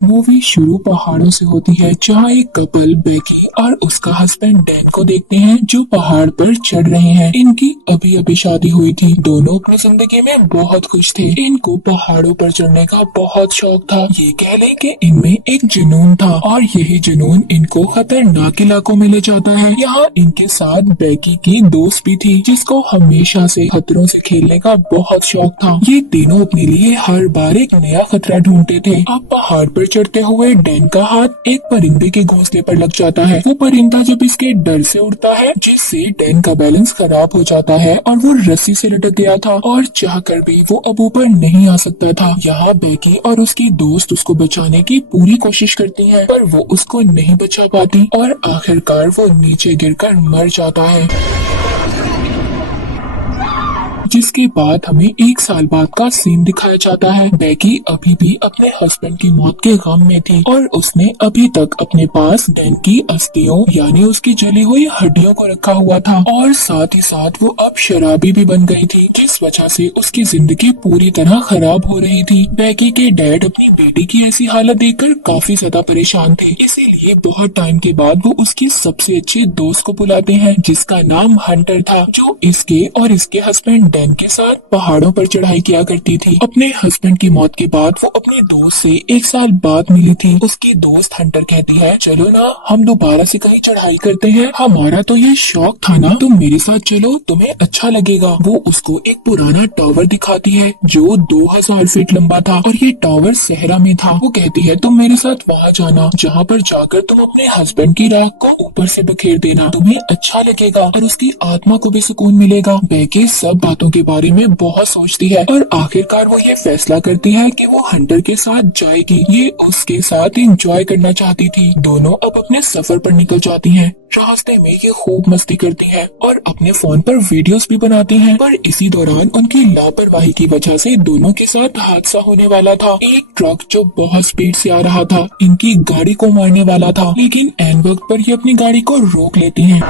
Movie शुरू पहाड़ों से होती है जहाँ एक कपल बेकी और उसका हस्बैंड डैन को देखते हैं जो पहाड़ पर चढ़ रहे हैं। इनकी अभी अभी शादी हुई थी। दोनों अपनी जिंदगी में बहुत खुश थे। इनको पहाड़ों पर चढ़ने का बहुत शौक था। ये कह लें कि इनमें एक जुनून था और यही जुनून इनको खतरनाक इलाकों में ले जाता है। यहाँ इनके साथ बेकी की दोस्त भी थी जिसको हमेशा से खतरों से खेलने का बहुत शौक था। ये तीनों अपने लिए हर बार एक नया खतरा ढूंढते थे। अब पहाड़ पर चढ़ते हुए डैन का हाथ एक परिंदे के घोंसले पर लग जाता है। वो परिंदा जब इसके डर से उड़ता है जिससे डैन का बैलेंस खराब हो जाता है और वो रस्सी से लटक गया था और चाहकर भी वो अब ऊपर नहीं आ सकता था। यहाँ बेकी और उसकी दोस्त उसको बचाने की पूरी कोशिश करती हैं पर वो उसको नहीं बचा पाती और आखिरकार वो नीचे गिरकर मर जाता है। जिसके बाद हमें 1 साल बाद का सीन दिखाया जाता है। बेकी अभी भी अपने हस्बैंड की मौत के गम में थी और उसने अभी तक अपने पास डैन की अस्थियों यानी उसकी जली हुई हड्डियों को रखा हुआ था और साथ ही साथ वो अब शराबी भी बन गई थी जिस वजह से उसकी जिंदगी पूरी तरह खराब हो रही थी। बेकी के डैड अपनी बेटी की ऐसी हालत देखकर काफी ज्यादा परेशान थे, इसीलिए बहुत टाइम के बाद वो उसके सबसे अच्छे दोस्त को बुलाते हैं जिसका नाम हंटर था, जो इसके और इसके हस्बैंड डैन के साथ पहाड़ों पर चढ़ाई किया करती थी। अपने हस्बैंड की मौत के बाद वो अपनी दोस्त से 1 साल बाद मिली थी। उसकी दोस्त हंटर कहती है, चलो ना हम दोबारा से कहीं चढ़ाई करते हैं, हमारा तो ये शौक था ना, तुम मेरे साथ चलो, तुम्हें अच्छा लगेगा। वो उसको एक पुराना टावर दिखाती है जो 2000 फीट लंबा था और ये टावर सहरा में था। वो कहती है, तुम मेरे साथ वहाँ जाना जहाँ पर जाकर तुम अपने हस्बैंड की राख को ऊपर से बखेर देना, तुम्हें अच्छा लगेगा और उसकी आत्मा को भी सुकून मिलेगा। बेकी सब बातों के बारे में बहुत सोचती है और आखिरकार वो ये फैसला करती है कि वो हंटर के साथ जाएगी। ये उसके साथ एंजॉय करना चाहती थी। दोनों अब अपने सफर पर निकल जाती हैं। रास्ते में ये खूब मस्ती करती हैं और अपने फोन पर वीडियोस भी बनाती हैं, पर इसी दौरान उनकी लापरवाही की वजह से दोनों के साथ हादसा होने वाला था। एक ट्रक जो बहुत स्पीड से आ रहा था इनकी गाड़ी को मारने वाला था, लेकिन ऐन वक्त पर ये अपनी गाड़ी को रोक लेती हैं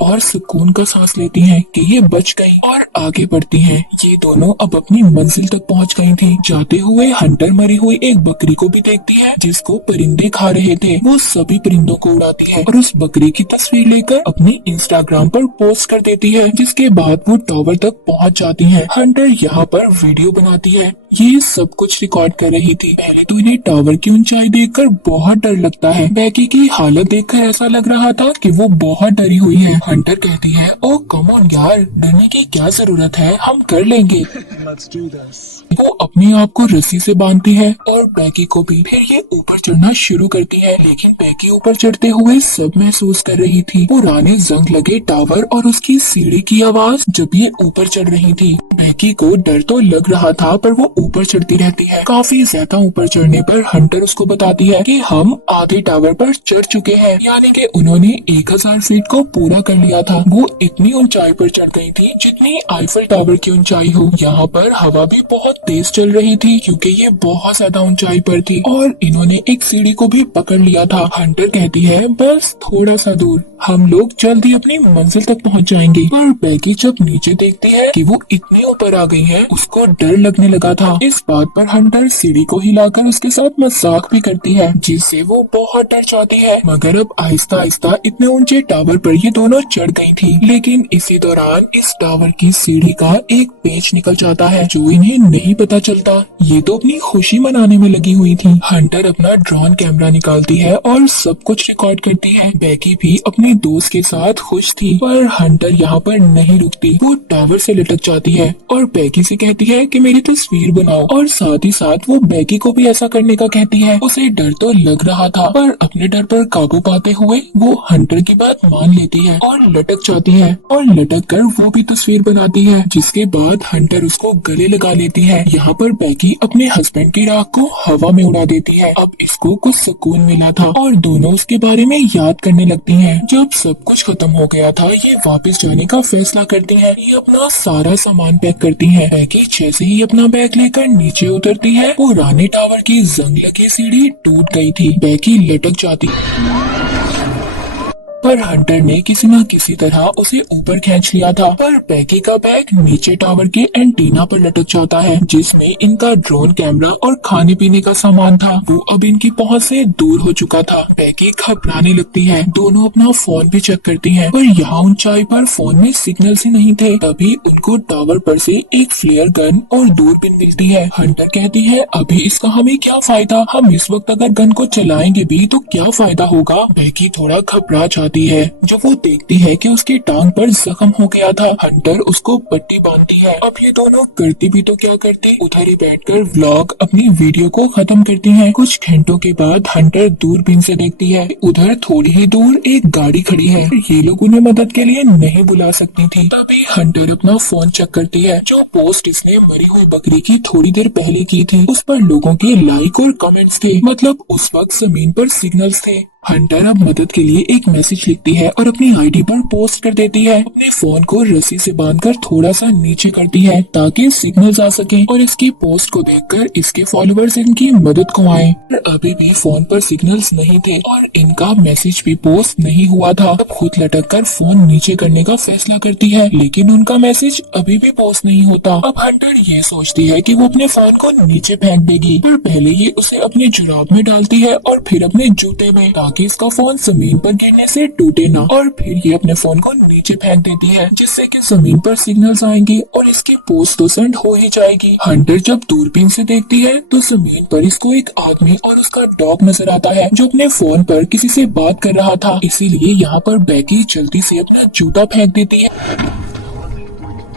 और सुकून का सांस लेती हैं कि ये बच गई और आगे बढ़ती हैं। ये दोनों अब अपनी मंजिल तक पहुंच गई थी। जाते हुए हंटर मरी हुई एक बकरी को भी देखती है जिसको परिंदे खा रहे थे। वो सभी परिंदों को उड़ाती है और उस बकरी की तस्वीर लेकर अपनी इंस्टाग्राम पर पोस्ट कर देती है, जिसके बाद वो टावर तक पहुंच जाती है। हंटर यहाँ पर वीडियो बनाती है। ये सब कुछ रिकॉर्ड कर रही थी। पहले तो इन्हें टावर की ऊंचाई देखकर बहुत डर लगता है। बेकी की हालत देखकर ऐसा लग रहा था कि वो बहुत डरी हुई है। हंटर कहती है, ओ कम ऑन यार, डरने की क्या जरूरत है, हम कर लेंगे। Let's do this. वो अपने आप को रस्सी से बांधती है और बेकी को भी। फिर ये ऊपर चढ़ना शुरू करती है, लेकिन बेकी ऊपर चढ़ते हुए सब महसूस कर रही थी। पुराने जंग लगे टावर और उसकी सीढ़ी की आवाज जब ये ऊपर चढ़ रही थी। बेकी को डर तो लग रहा था पर वो ऊपर चढ़ती रहती है। काफी ज्यादा ऊपर चढ़ने पर हंटर उसको बताती है कि हम आधे टावर पर चढ़ चुके हैं, यानी कि उन्होंने 1000 फीट को पूरा कर लिया था। वो इतनी ऊंचाई पर चढ़ गई थी जितनी आईफल टावर की ऊंचाई हो। यहाँ पर हवा भी बहुत तेज चल रही थी क्योंकि ये बहुत ज्यादा ऊंचाई पर थी और इन्होंने एक सीढ़ी को भी पकड़ लिया था। हंटर कहती है, बस थोड़ा सा दूर, हम लोग जल्द ही अपनी मंजिल तक पहुंच जाएंगे। पर बेकी जब नीचे देखती है कि वो इतने ऊपर आ गई है, उसको डर लगने लगा था। इस बात पर हंटर सीढ़ी को हिलाकर उसके साथ मजाक भी करती है जिससे वो बहुत डर जाती है। मगर अब आहिस्ता आहिस्ता इतने ऊंचे टावर पर ये दोनों चढ़ गई थी, लेकिन इसी दौरान इस टावर की सीढ़ी का एक पेच निकल जाता है जो इन्हें नहीं पता चलता। ये तो अपनी खुशी मनाने में लगी हुई थी। हंटर अपना ड्रोन कैमरा निकालती है और सब कुछ रिकॉर्ड करती है। बेकी भी अपने दोस्त के साथ खुश थी, पर हंटर यहाँ पर नहीं रुकती। वो टावर से लटक जाती है और बेकी से कहती है कि मेरी तस्वीर बनाओ और साथ ही साथ वो बेकी को भी ऐसा करने का कहती है। उसे डर तो लग रहा था पर अपने डर पर काबू पाते हुए वो हंटर की बात मान लेती है और लटक जाती है और लटक कर वो भी तस्वीर बनाती है, जिसके बाद हंटर उसको गले लगा लेती है। यहाँ पर बेकी अपने हस्बैंड की राख को हवा में उड़ा देती है। अब इसको कुछ सुकून मिला था और दोनों उसके बारे में याद करने लगती हैं। जब सब कुछ खत्म हो गया था ये वापस जाने का फैसला करती हैं। ये अपना सारा सामान पैक करती हैं। बेकी जैसे ही अपना बैग लेकर नीचे उतरती है, पुराने टावर की जंग लगी सीढ़ी टूट गई थी। बेकी लटक जाती पर हंटर ने किसी न किसी तरह उसे ऊपर खींच लिया था। पर बैगी का बैग नीचे टावर के एंटीना पर लटक जाता है, जिसमें इनका ड्रोन कैमरा और खाने पीने का सामान था। वो अब इनकी पहुंच से दूर हो चुका था। बैगी घबराने लगती है। दोनों अपना फोन भी चेक करती हैं, पर यहाँ ऊंचाई पर फोन में सिग्नल्स ही नहीं थे। तभी उनको टावर पर से एक फ्लेयर गन और दूरबीन मिलती है। हंटर कहती है, अभी इसका हमें क्या फायदा, हम इस वक्त अगर गन को चलाएंगे भी तो क्या फायदा होगा। बैगी थोड़ा घबरा जाती है जब वो देखती है कि उसकी टांग पर जख्म हो गया था। हंटर उसको पट्टी बांधती है। अब ये दोनों करती भी तो क्या करती, उधर ही बैठकर व्लॉग अपनी वीडियो को खत्म करती हैं। कुछ घंटों के बाद हंटर दूरबीन से देखती है, उधर थोड़ी ही दूर एक गाड़ी खड़ी है। ये लोग उन्हें मदद के लिए नहीं बुला सकती थी। तभी हंटर अपना फोन चेक करती है। जो पोस्ट इसने मरी हुई बकरी की थोड़ी देर पहले की थी, उस पर लोगों के लाइक और कमेंट्स थे। मतलब उस वक्त जमीन पर सिग्नल्स थे। हंटर अब मदद के लिए एक मैसेज लिखती है और अपनी आईडी पर पोस्ट कर देती है। अपने फोन को रस्सी से बांधकर थोड़ा सा नीचे करती है ताकि सिग्नल्स आ सके और इसकी पोस्ट को देखकर इसके फॉलोअर्स इनकी मदद को आए। पर अभी भी फोन पर सिग्नल्स नहीं थे और इनका मैसेज भी पोस्ट नहीं हुआ था। अब खुद लटक कर फोन नीचे करने का फैसला करती है, लेकिन उनका मैसेज अभी भी पोस्ट नहीं होता। अब हंटर ये सोचती है कि वो अपने फोन को नीचे फेंक देगी, पर पहले ये उसे अपने जुराब में डालती है और फिर अपने जूते में, ताकि इसका फोन जमीन पर गिरने से टूटे ना। और फिर ये अपने फोन को नीचे फेंक देती है, जिससे कि जमीन पर सिग्नल्स आएंगे और इसकी पोस्ट तो सेंड हो ही जाएगी। हंटर जब दूरबीन से देखती है तो जमीन पर इसको एक आदमी और उसका डॉग नजर आता है, जो अपने फोन पर किसी से बात कर रहा था। इसीलिए यहाँ पर बैगी जल्दी से अपना जूता फेंक देती है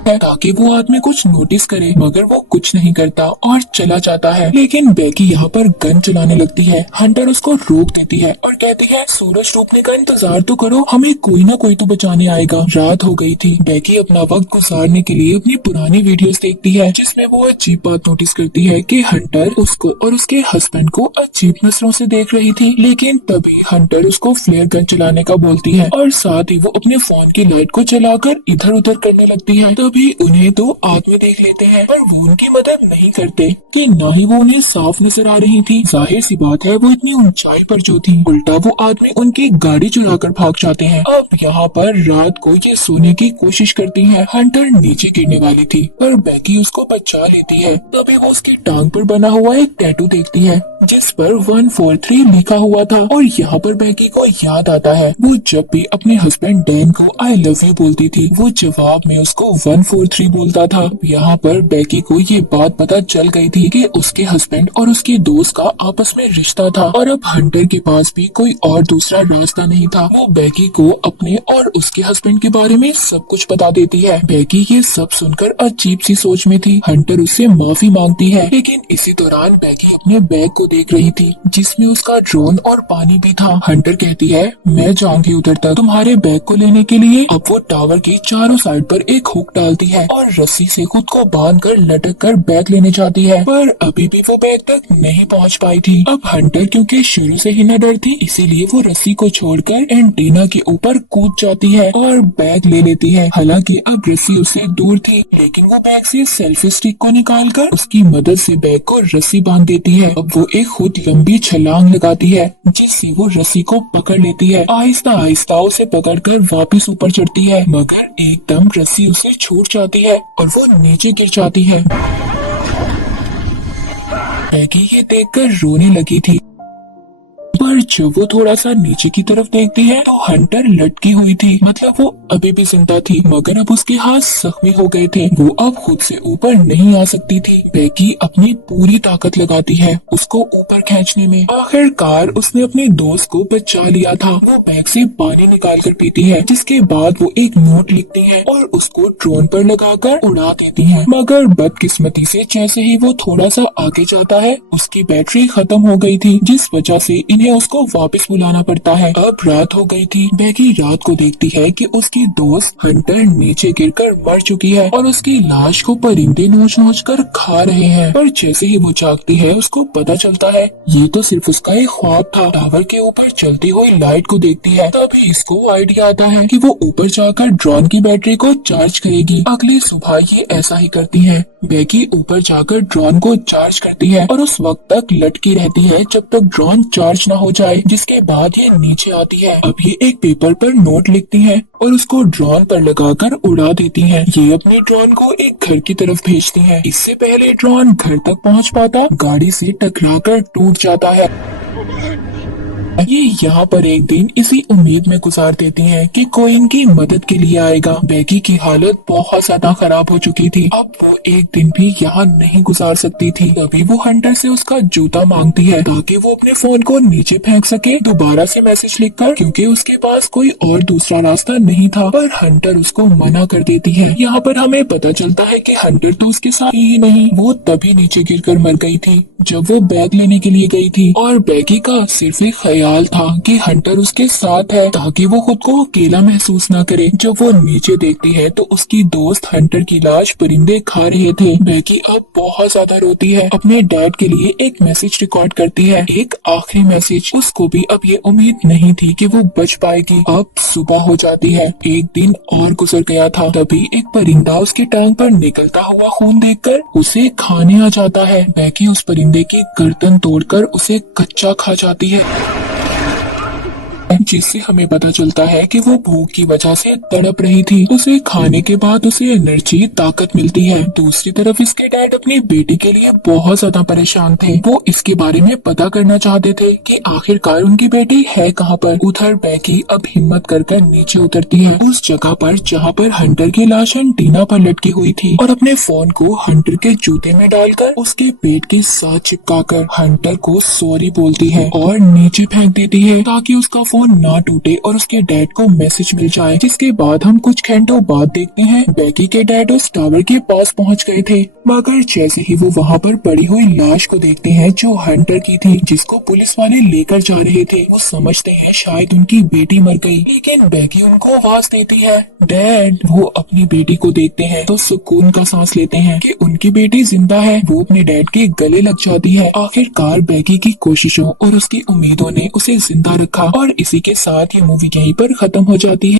ताकि वो आदमी कुछ नोटिस करे, मगर वो कुछ नहीं करता और चला जाता है। लेकिन बैगी यहाँ पर गन चलाने लगती है। हंटर उसको रोक देती है और कहती है, सूरज डूबने का इंतजार तो करो, हमें कोई ना कोई तो बचाने आएगा। रात हो गई थी। बैगी अपना वक्त गुजारने के लिए अपनी पुरानी वीडियोस देखती है, जिसमें वो अजीब बात नोटिस करती है कि हंटर उसको और उसके हस्बैंड को अजीब नजरों से देख रही थी। लेकिन तभी हंटर उसको फ्लेयर गन चलाने का बोलती है और साथ ही वो अपने फोन की लाइट को चलाकर इधर उधर करने लगती है। तभी उन्हें दो आदमी देख लेते हैं, पर वो उनकी मदद नहीं करते कि न ही वो उन्हें साफ नजर आ रही थी। जाहिर सी बात है, वो इतनी ऊंचाई पर जो थी। उल्टा वो आदमी उनकी गाड़ी चुराकर भाग जाते हैं। अब यहाँ पर रात को ये सोने की कोशिश करती है। हंटर नीचे गिरने वाली थी, पर बैगी उसको बचा लेती है। तभी वो उसकी टांग पर बना हुआ एक टैटू देखती है, जिस पर 143 लिखा हुआ था। और यहाँ पर बैगी को याद आता है, वो जब भी अपने हस्बैंड डैन को आई लव यू बोलती थी, वो जवाब में उसको 143 बोलता था। यहाँ पर बैगी को ये बात पता चल गई थी कि उसके हस्बैंड और उसके दोस्त का आपस में रिश्ता था, और अब हंटर के पास भी कोई और दूसरा रास्ता नहीं था। वो बैगी को अपने और उसके हस्बैंड के बारे में सब कुछ बता देती है। बैगी ये सब सुनकर अजीब सी सोच में थी। हंटर उससे माफी मांगती है, लेकिन इसी दौरान बैगी अपने बैग को देख रही थी, जिसमें उसका ड्रोन और पानी भी था। हंटर कहती है, मैं जाऊंगी उधर तक तुम्हारे बैग को लेने के लिए। अब वो टावर की चारों साइड पर एक हुक डालती है और रस्सी से खुद को बांधकर लटक कर बैग लेने जाती है, पर अभी भी वो बैग तक नहीं पहुंच पाई थी। अब हंटर क्योंकि शुरू से ही न डर थी, इसीलिए वो रस्सी को छोड़कर एंटीना के ऊपर कूद जाती है और बैग ले लेती है। हालांकि अब रस्सी उससे दूर थी, लेकिन वो बैग से सेल्फी स्टिक को निकालकर उसकी मदद से बैग को रस्सी बांध देती है। अब वो एक खुद लंबी छलांग लगाती है, जिससे वो रस्सी को पकड़ लेती है। आहिस्ता आहिस्ता उसे पकड़कर वापस ऊपर चढ़ती है, मगर एकदम रस्सी उसे छूट जाती है और वो नीचे गिर जाती है। बैगी ये देखकर रोने लगी थी, पर जब वो थोड़ा सा नीचे की तरफ देखती है तो हंटर लटकी हुई थी। मतलब वो अभी भी जिंदा थी, मगर अब उसके हाथ जख्मी हो गए थे। वो अब खुद से ऊपर नहीं आ सकती थी। बैगी अपनी पूरी ताकत लगाती है उसको ऊपर खींचने में। आखिरकार उसने अपने दोस्त को बचा लिया था। वो बैग से पानी निकाल कर पीती है, जिसके बाद वो एक नोट लिखती है और उसको ड्रोन पर लगाकर उड़ा देती है। मगर बदकिस्मती से जैसे ही वो थोड़ा सा आगे जाता है, उसकी बैटरी खत्म हो गई थी, जिस वजह से इन्हें उसको वापस बुलाना पड़ता है। अब रात हो गई थी। बैगी रात को देखती है कि उसकी दोस्त हंटर नीचे गिरकर मर चुकी है और उसकी लाश को परिंदे नोच नोच कर खा रहे हैं। पर जैसे ही वो जागती है, उसको पता चलता है ये तो सिर्फ उसका एक ख्वाब था। टावर के ऊपर चलती हुई लाइट को देखती है, तभी इसको आइडिया आता है कि वो ऊपर जाकर ड्रोन की बैटरी को चार्ज करेगी। अगली सुबह ये ऐसा ही करती है। बेकी ऊपर जाकर ड्रोन को चार्ज करती है और उस वक्त तक लटकी रहती है जब तक ड्रोन चार्ज ना हो जाए, जिसके बाद ये नीचे आती है। अब ये एक पेपर पर नोट लिखती है और उसको ड्रोन पर लगाकर उड़ा देती है। ये अपने ड्रोन को एक घर की तरफ भेजती है। इससे पहले ड्रोन घर तक पहुंच पाता गाड़ी से टकराकर टूट जाता है। ये यहाँ पर एक दिन इसी उम्मीद में गुजार देती हैं कि कोई इनकी मदद के लिए आएगा। बेकी की हालत बहुत ज्यादा खराब हो चुकी थी। अब वो एक दिन भी यहाँ नहीं गुजार सकती थी। तभी वो हंटर से उसका जूता मांगती है ताकि वो अपने फोन को नीचे फेंक सके दोबारा से मैसेज लिखकर, क्योंकि उसके पास कोई और दूसरा रास्ता नहीं था। पर हंटर उसको मना कर देती है। यहाँ पर हमें पता चलता है कि हंटर तो उसके साथ ही नहीं, वो तभी नीचे गिरकर मर गई थी जब वो बैग लेने के लिए गई थी। और बेकी का सिर्फ एक ख्याल था कि हंटर उसके साथ है ताकि वो खुद को अकेला महसूस ना करे। जब वो नीचे देखती है तो उसकी दोस्त हंटर की लाश परिंदे खा रहे थे। बेकी अब बहुत ज्यादा रोती है। अपने डैड के लिए एक मैसेज रिकॉर्ड करती है, एक आखिरी मैसेज। उसको भी अब ये उम्मीद नहीं थी कि वो बच पाएगी। अब सुबह हो जाती है। एक दिन और गुजर गया था। तभी एक परिंदा उसकी टांग पर निकलता हुआ खून देखकर उसे खाने आ जाता है। बेकी उस परिंदे की गर्दन तोड़कर उसे कच्चा खा जाती है, जिससे हमें पता चलता है कि वो भूख की वजह से तड़प रही थी। उसे खाने के बाद उसे एनर्जी, ताकत मिलती है। दूसरी तरफ इसके डैड अपनी बेटी के लिए बहुत ज्यादा परेशान थे। वो इसके बारे में पता करना चाहते थे कि आखिरकार उनकी बेटी है कहाँ पर। उधर बेकी अब हिम्मत कर नीचे उतरती है उस जगह पर जहाँ पर हंटर की लाश एंटीना पर लटकी हुई थी, और अपने फोन को हंटर के जूते में डालकर उसके पेट के साथ चिपकाकर हंटर को सॉरी बोलती है और नीचे फेंक देती है ताकि उसका फोन ना टूटे और उसके डैड को मैसेज मिल जाए। जिसके बाद हम कुछ घंटों बाद देखते हैं बेकी के डैड उस टावर के पास पहुंच गए थे, मगर जैसे ही वो वहां पर पड़ी हुई लाश को देखते हैं जो हंटर की थी, जिसको पुलिस वाले लेकर जा रहे थे, वो समझते हैं शायद उनकी बेटी मर गई। लेकिन बेकी उनको आवाज देती है, डैड। वो अपनी बेटी को देखते हैं तो सुकून का सांस लेते हैं कि उनकी बेटी जिंदा है। वो अपने डैड के गले लग जाती है। आखिरकार बेकी की कोशिशों और उसकी उम्मीदों ने उसे जिंदा रखा। और इसी के साथ ये मूवी यहीं पर खत्म हो जाती है।